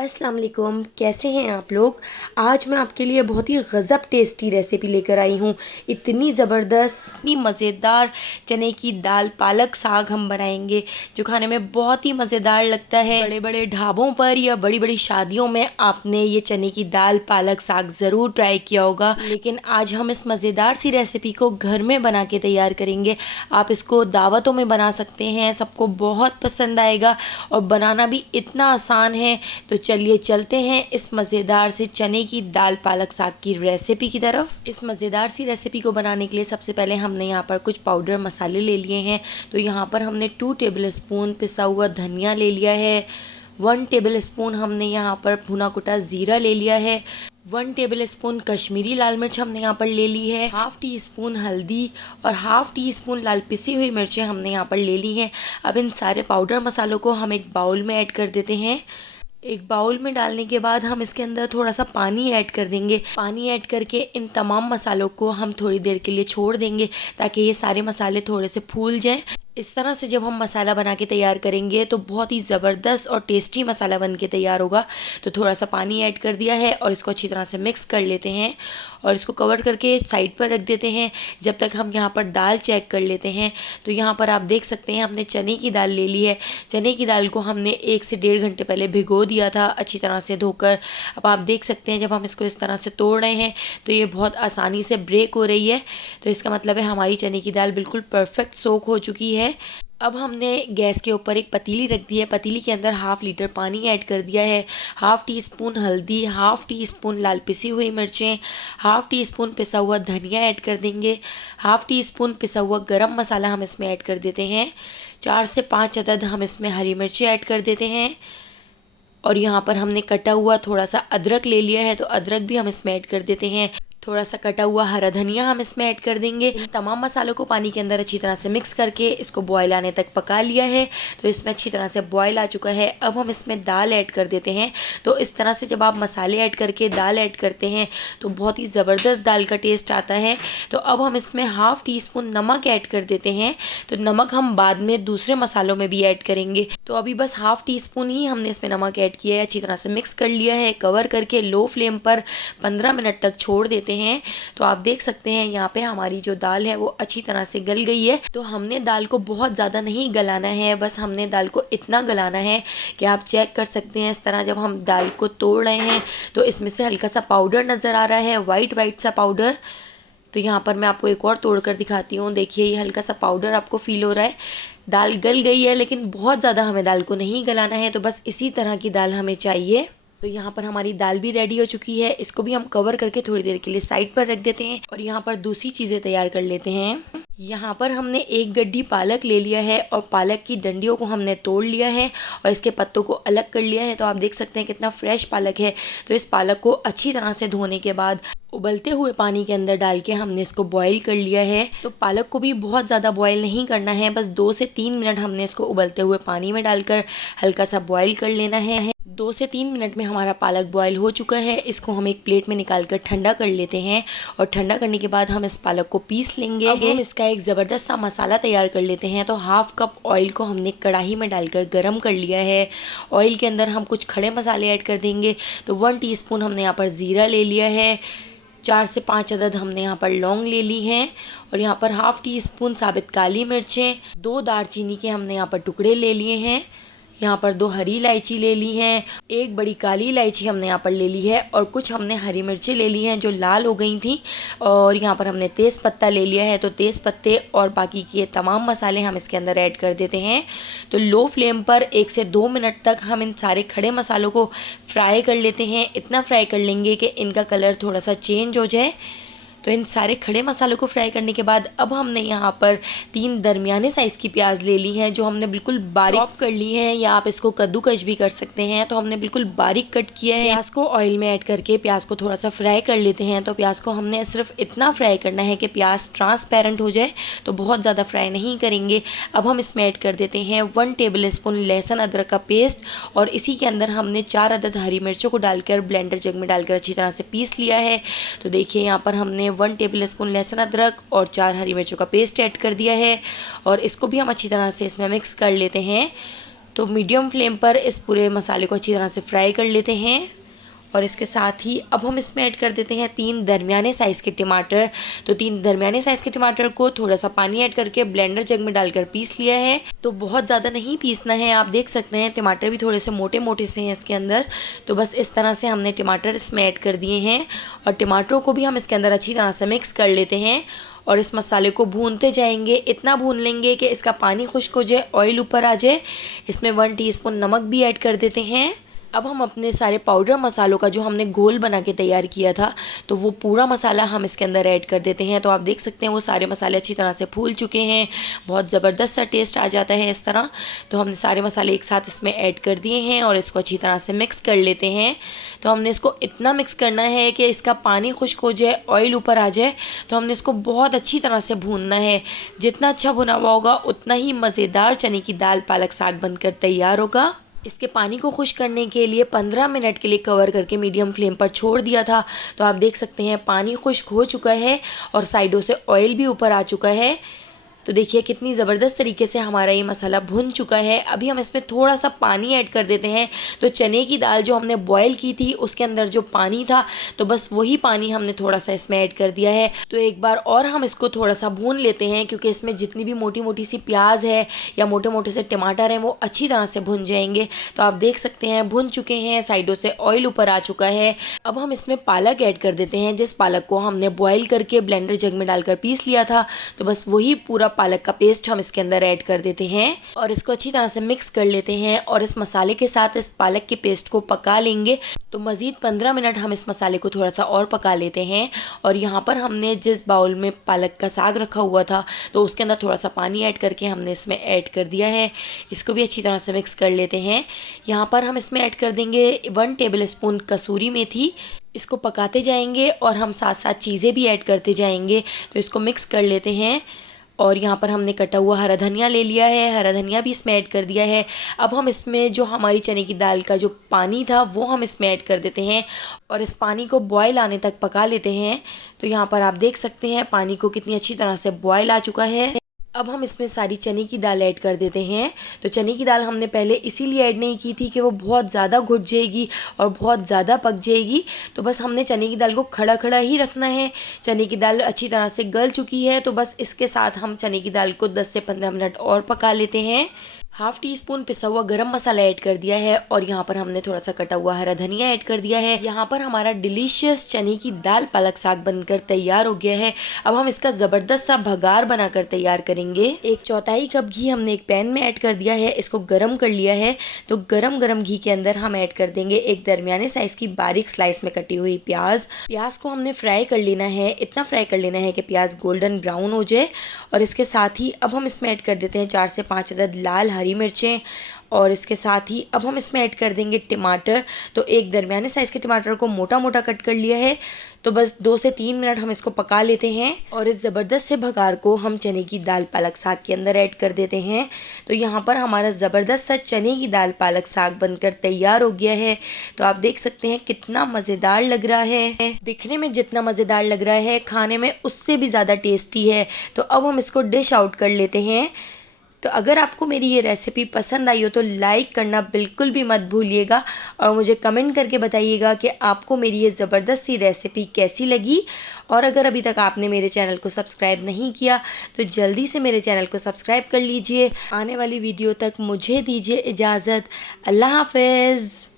अस्सलाम वालेकुम, कैसे हैं आप लोग। आज मैं आपके लिए बहुत ही गज़ब टेस्टी रेसिपी लेकर आई हूँ। इतनी ज़बरदस्त, इतनी मज़ेदार चने की दाल पालक साग हम बनाएंगे जो खाने में बहुत ही मज़ेदार लगता है। बड़े बड़े ढाबों पर या बड़ी बड़ी शादियों में आपने ये चने की दाल पालक साग ज़रूर ट्राई किया होगा, लेकिन आज हम इस मज़ेदार सी रेसिपी को घर में बना के तैयार करेंगे। आप इसको दावतों में बना सकते हैं, सबको बहुत पसंद आएगा और बनाना भी इतना आसान है। तो चलिए चलते हैं इस मज़ेदार से चने की दाल पालक साग की रेसिपी की तरफ। इस मज़ेदार सी रेसिपी को बनाने के लिए सबसे पहले हमने यहाँ पर कुछ पाउडर मसाले ले लिए हैं। तो यहाँ पर हमने 2 टेबल स्पून पिसा हुआ धनिया ले लिया है। 1 टेबल स्पून हमने यहाँ पर भुना कुटा ज़ीरा ले लिया है। 1 टेबल स्पून कश्मीरी लाल मिर्च हमने यहाँ पर ले ली है। हाफ टी स्पून हल्दी और हाफ टी स्पून लाल पिसी हुई मिर्चें हमने यहाँ पर ले ली हैं। अब इन सारे पाउडर मसालों को हम एक बाउल में ऐड कर देते हैं। एक बाउल में डालने के बाद हम इसके अंदर थोड़ा सा पानी ऐड कर देंगे। पानी ऐड करके इन तमाम मसालों को हम थोड़ी देर के लिए छोड़ देंगे ताकि ये सारे मसाले थोड़े से फूल जाएं। इस तरह से जब हम मसाला बना के तैयार करेंगे तो बहुत ही ज़बरदस्त और टेस्टी मसाला बन के तैयार होगा। तो थोड़ा सा पानी ऐड कर दिया है और इसको अच्छी तरह से मिक्स कर लेते हैं और इसको कवर करके साइड पर रख देते हैं जब तक हम यहाँ पर दाल चेक कर लेते हैं। तो यहाँ पर आप देख सकते हैं हमने चने की दाल ले ली है। चने की दाल को हमने 1 से 1.5 घंटे पहले भिगो दिया था अच्छी तरह से धोकर। अब आप देख सकते हैं जब हम इसको इस तरह से तोड़ रहे हैं तो ये बहुत आसानी से ब्रेक हो रही है। तो इसका मतलब है हमारी चने की दाल बिल्कुल परफेक्ट सोक हो चुकी है। अब हमने गैस के ऊपर एक पतीली रख दी है। पतीली के अंदर हाफ लीटर पानी ऐड कर दिया है। हाफ टी स्पून हल्दी, हाफ टी स्पून लाल पिसी हुई मिर्चें, हाफ टी स्पून पिसा हुआ धनिया ऐड कर देंगे। हाफ टी स्पून पिसा हुआ गरम मसाला हम इसमें ऐड कर देते हैं। 4 से 5 अदद हम इसमें हरी मिर्ची ऐड कर देते हैं। और यहाँ पर हमने कटा हुआ थोड़ा सा अदरक ले लिया है तो अदरक भी हम इसमें ऐड कर देते हैं। थोड़ा सा कटा हुआ हरा धनिया हम इसमें ऐड कर देंगे। इन तमाम मसालों को पानी के अंदर अच्छी तरह से मिक्स करके इसको बॉयल आने तक पका लिया है। तो इसमें अच्छी तरह से बॉयल आ चुका है। अब हम इसमें दाल ऐड कर देते हैं। तो इस तरह से जब आप मसाले ऐड करके दाल ऐड करते हैं तो बहुत ही ज़बरदस्त दाल का टेस्ट आता है। तो अब हम इसमें हाफ टी स्पून नमक ऐड कर देते हैं। तो नमक हम बाद में दूसरे मसालों में भी ऐड करेंगे। तो अभी बस हाफ टी स्पून ही हमने इसमें नमक ऐड किया है। अच्छी तरह से मिक्स कर लिया है। कवर करके लो फ्लेम पर 15 मिनट तक छोड़ देते हैं। तो आप देख सकते हैं यहाँ पे हमारी जो दाल है वो अच्छी तरह से गल गई है। तो हमने दाल को बहुत ज़्यादा नहीं गलाना है, बस हमने दाल को इतना गलाना है कि आप चेक कर सकते हैं। इस तरह जब हम दाल को तोड़ रहे हैं तो इसमें से हल्का सा पाउडर नज़र आ रहा है, वाइट सा पाउडर। तो यहाँ पर मैं आपको एक और तोड़ कर दिखाती हूँ। देखिए ये हल्का सा पाउडर आपको फील हो रहा है। दाल गल गई है लेकिन बहुत ज़्यादा हमें दाल को नहीं गलाना है। तो बस इसी तरह की दाल हमें चाहिए। तो यहाँ पर हमारी दाल भी रेडी हो चुकी है। इसको भी हम कवर करके थोड़ी देर के लिए साइड पर रख देते हैं और यहाँ पर दूसरी चीज़ें तैयार कर लेते हैं। यहाँ पर हमने एक गड्डी पालक ले लिया है और पालक की डंडियों को हमने तोड़ लिया है और इसके पत्तों को अलग कर लिया है। तो आप देख सकते हैं कितना फ्रेश पालक है। तो इस पालक को अच्छी तरह से धोने के बाद उबलते हुए पानी के अंदर डाल के हमने इसको बॉईल कर लिया है। तो पालक को भी बहुत ज़्यादा बॉईल नहीं करना है, बस 2 से 3 मिनट हमने इसको उबलते हुए पानी में डालकर हल्का सा बॉईल कर लेना है। 2 से 3 मिनट में हमारा पालक बॉईल हो चुका है। इसको हम एक प्लेट में निकाल कर ठंडा कर लेते हैं और ठंडा करने के बाद हम इस पालक को पीस लेंगे। अब हम इसका एक ज़बरदस्त सा मसाला तैयार कर लेते हैं। तो हाफ कप ऑयल को हमने कढ़ाई में डालकर गरम कर लिया है। ऑयल के अंदर हम कुछ खड़े मसाले ऐड कर देंगे। तो 1 टीस्पून हमने यहाँ पर ज़ीरा ले लिया है। 4 से 5 अदद हमने यहाँ पर लौंग ले ली हैं और यहाँ पर हाफ टी स्पून साबित काली मिर्चें, 2 दालचीनी के हमने यहाँ पर टुकड़े ले लिए हैं। यहाँ पर 2 हरी इलायची ले ली हैं, 1 बड़ी काली इलायची हमने यहाँ पर ले ली है और कुछ हमने हरी मिर्ची ले ली हैं जो लाल हो गई थी। और यहाँ पर हमने तेज़ पत्ता ले लिया है। तो तेज़ पत्ते और बाकी के तमाम मसाले हम इसके अंदर ऐड कर देते हैं। तो लो फ्लेम पर 1 से 2 मिनट तक हम इन सारे खड़े मसालों को फ्राई कर लेते हैं। इतना फ्राई कर लेंगे कि इनका कलर थोड़ा सा चेंज हो जाए। तो इन सारे खड़े मसालों को फ्राई करने के बाद अब हमने यहाँ पर 3 दरमियाने साइज़ की प्याज ले ली हैं जो हमने बिल्कुल बारीक कर ली हैं, या आप इसको कद्दूकश भी कर सकते हैं। तो हमने बिल्कुल बारीक कट किया है। प्याज को ऑयल में ऐड करके प्याज को थोड़ा सा फ्राई कर लेते हैं। तो प्याज को हमने सिर्फ इतना फ्राई करना है कि प्याज ट्रांसपेरेंट हो जाए, तो बहुत ज़्यादा फ्राई नहीं करेंगे। अब हम इसमें ऐड कर देते हैं 1 टेबल स्पून लहसुन अदरक का पेस्ट और इसी के अंदर हमने 4 अदद हरी मिर्चों को डालकर ब्लेंडर जग में डालकर अच्छी तरह से पीस लिया है। तो देखिए यहाँ पर हमने 1 टेबल स्पून लहसुन अदरक और 4 हरी मिर्चों का पेस्ट ऐड कर दिया है और इसको भी हम अच्छी तरह से इसमें मिक्स कर लेते हैं। तो मीडियम फ्लेम पर इस पूरे मसाले को अच्छी तरह से फ्राई कर लेते हैं। और इसके साथ ही अब हम इसमें ऐड कर देते हैं 3 दरमियाने साइज़ के टमाटर। तो 3 दरमियाने साइज़ के टमाटर को थोड़ा सा पानी ऐड करके ब्लेंडर जग में डालकर पीस लिया है। तो बहुत ज़्यादा नहीं पीसना है, आप देख सकते हैं टमाटर भी थोड़े से मोटे मोटे से हैं इसके अंदर। तो बस इस तरह से हमने टमाटर इसमें ऐड कर दिए हैं और टमाटरों को भी हम इसके अंदर अच्छी तरह से मिक्स कर लेते हैं और इस मसाले को भूनते जाएंगे। इतना भून लेंगे कि इसका पानी खुश्क हो जाए, ऑयल ऊपर आ जाए। इसमें 1 टीस्पून नमक भी ऐड कर देते हैं। अब हम अपने सारे पाउडर मसालों का जो हमने घोल बना के तैयार किया था, तो वो पूरा मसाला हम इसके अंदर ऐड कर देते हैं। तो आप देख सकते हैं वो सारे मसाले अच्छी तरह से फूल चुके हैं, बहुत ज़बरदस्त सा टेस्ट आ जाता है इस तरह। तो हमने सारे मसाले एक साथ इसमें ऐड कर दिए हैं और इसको अच्छी तरह से मिक्स कर लेते हैं। तो हमने इसको इतना मिक्स करना है कि इसका पानी खुश्क हो जाए, ऑयल ऊपर आ जाए। तो हमने इसको बहुत अच्छी तरह से भूनना है। जितना अच्छा भुना हुआ होगा उतना ही मज़ेदार चने की दाल पालक साग बनकर तैयार होगा। इसके पानी को खुश्क करने के लिए 15 मिनट के लिए कवर करके मीडियम फ्लेम पर छोड़ दिया था। तो आप देख सकते हैं पानी खुश्क हो चुका है और साइडों से ऑयल भी ऊपर आ चुका है। तो देखिए कितनी ज़बरदस्त तरीके से हमारा ये मसाला भुन चुका है। अभी हम इसमें थोड़ा सा पानी ऐड कर देते हैं। तो चने की दाल जो हमने बॉयल की थी उसके अंदर जो पानी था, तो बस वही पानी हमने थोड़ा सा इसमें ऐड कर दिया है। तो एक बार और हम इसको थोड़ा सा भून लेते हैं, क्योंकि इसमें जितनी भी मोटी मोटी सी प्याज है या मोटे मोटे से टमाटर हैं वो अच्छी तरह से भुन जाएंगे। तो आप देख सकते हैं भुन चुके हैं, साइडों से ऑयल ऊपर आ चुका है। अब हम इसमें पालक ऐड कर देते हैं, जिस पालक को हमने बॉयल करके ब्लेंडर जग में डालकर पीस लिया था। तो बस वही पूरा पालक का पेस्ट हम इसके अंदर ऐड कर देते हैं और इसको अच्छी तरह से मिक्स कर लेते हैं और इस मसाले के साथ इस पालक के पेस्ट को पका लेंगे। तो मज़ीद 15 मिनट हम इस मसाले को थोड़ा सा और पका लेते हैं। और यहाँ पर हमने जिस बाउल में पालक का साग रखा हुआ था, तो उसके अंदर थोड़ा सा पानी ऐड करके हमने इसमें ऐड कर दिया है। इसको भी अच्छी तरह से मिक्स कर लेते हैं। यहाँ पर हम इसमें ऐड कर देंगे 1 टेबल स्पून कसूरी मेथी। इसको पकाते जाएंगे और हम साथ साथ चीज़ें भी ऐड करते जाएंगे। तो इसको मिक्स कर लेते हैं। और यहाँ पर हमने कटा हुआ हरा धनिया ले लिया है, हरा धनिया भी इसमें ऐड कर दिया है। अब हम इसमें जो हमारी चने की दाल का जो पानी था वो हम इसमें ऐड कर देते हैं और इस पानी को बॉयल आने तक पका लेते हैं। तो यहाँ पर आप देख सकते हैं पानी को कितनी अच्छी तरह से बॉयल आ चुका है। अब हम इसमें सारी चने की दाल ऐड कर देते हैं। तो चने की दाल हमने पहले इसीलिए ऐड नहीं की थी कि वो बहुत ज़्यादा घुट जाएगी और बहुत ज़्यादा पक जाएगी। तो बस हमने चने की दाल को खड़ा खड़ा ही रखना है। चने की दाल अच्छी तरह से गल चुकी है, तो बस इसके साथ हम चने की दाल को 10 से 15 मिनट और पका लेते हैं। 1/2 टीस्पून पिसा हुआ गरम मसाला ऐड कर दिया है और यहाँ पर हमने थोड़ा सा कटा हुआ हरा धनिया ऐड कर दिया है। यहाँ पर हमारा डिलीशियस चने की दाल पालक साग बनकर तैयार हो गया है। अब हम इसका ज़बरदस्त सा भगार बनाकर तैयार करेंगे। 1/4 कप घी हमने एक पैन में ऐड कर दिया है, इसको गर्म कर लिया है। तो गरम गरम घी के अंदर हम ऐड कर देंगे एक दरमियाने साइज़ की बारीक स्लाइस में कटी हुई प्याज। प्याज को हमने फ्राई कर लेना है, इतना फ्राई कर लेना है कि प्याज गोल्डन ब्राउन हो जाए। और इसके साथ ही अब हम इसमें ऐड कर देते हैं 4 से 5 अदद लाल हरी मिर्चें। और इसके साथ ही अब हम इसमें ऐड कर देंगे टमाटर। तो एक दरमियाने साइज़ के टमाटर को मोटा मोटा कट कर लिया है। तो बस 2 से 3 मिनट हम इसको पका लेते हैं और इस ज़बरदस्त से भगार को हम चने की दाल पालक साग के अंदर ऐड कर देते हैं। तो यहाँ पर हमारा ज़बरदस्त सा चने की दाल पालक साग बनकर तैयार हो गया है। तो आप देख सकते हैं कितना मज़ेदार लग रहा है। दिखने में जितना मज़ेदार लग रहा है, खाने में उससे भी ज़्यादा टेस्टी है। तो अब हम इसको डिश आउट कर लेते हैं। तो अगर आपको मेरी ये रेसिपी पसंद आई हो तो लाइक करना बिल्कुल भी मत भूलिएगा और मुझे कमेंट करके बताइएगा कि आपको मेरी ये ज़बरदस्त सी रेसिपी कैसी लगी। और अगर अभी तक आपने मेरे चैनल को सब्सक्राइब नहीं किया तो जल्दी से मेरे चैनल को सब्सक्राइब कर लीजिए। आने वाली वीडियो तक मुझे दीजिए इजाज़त। अल्लाह हाफ़िज़।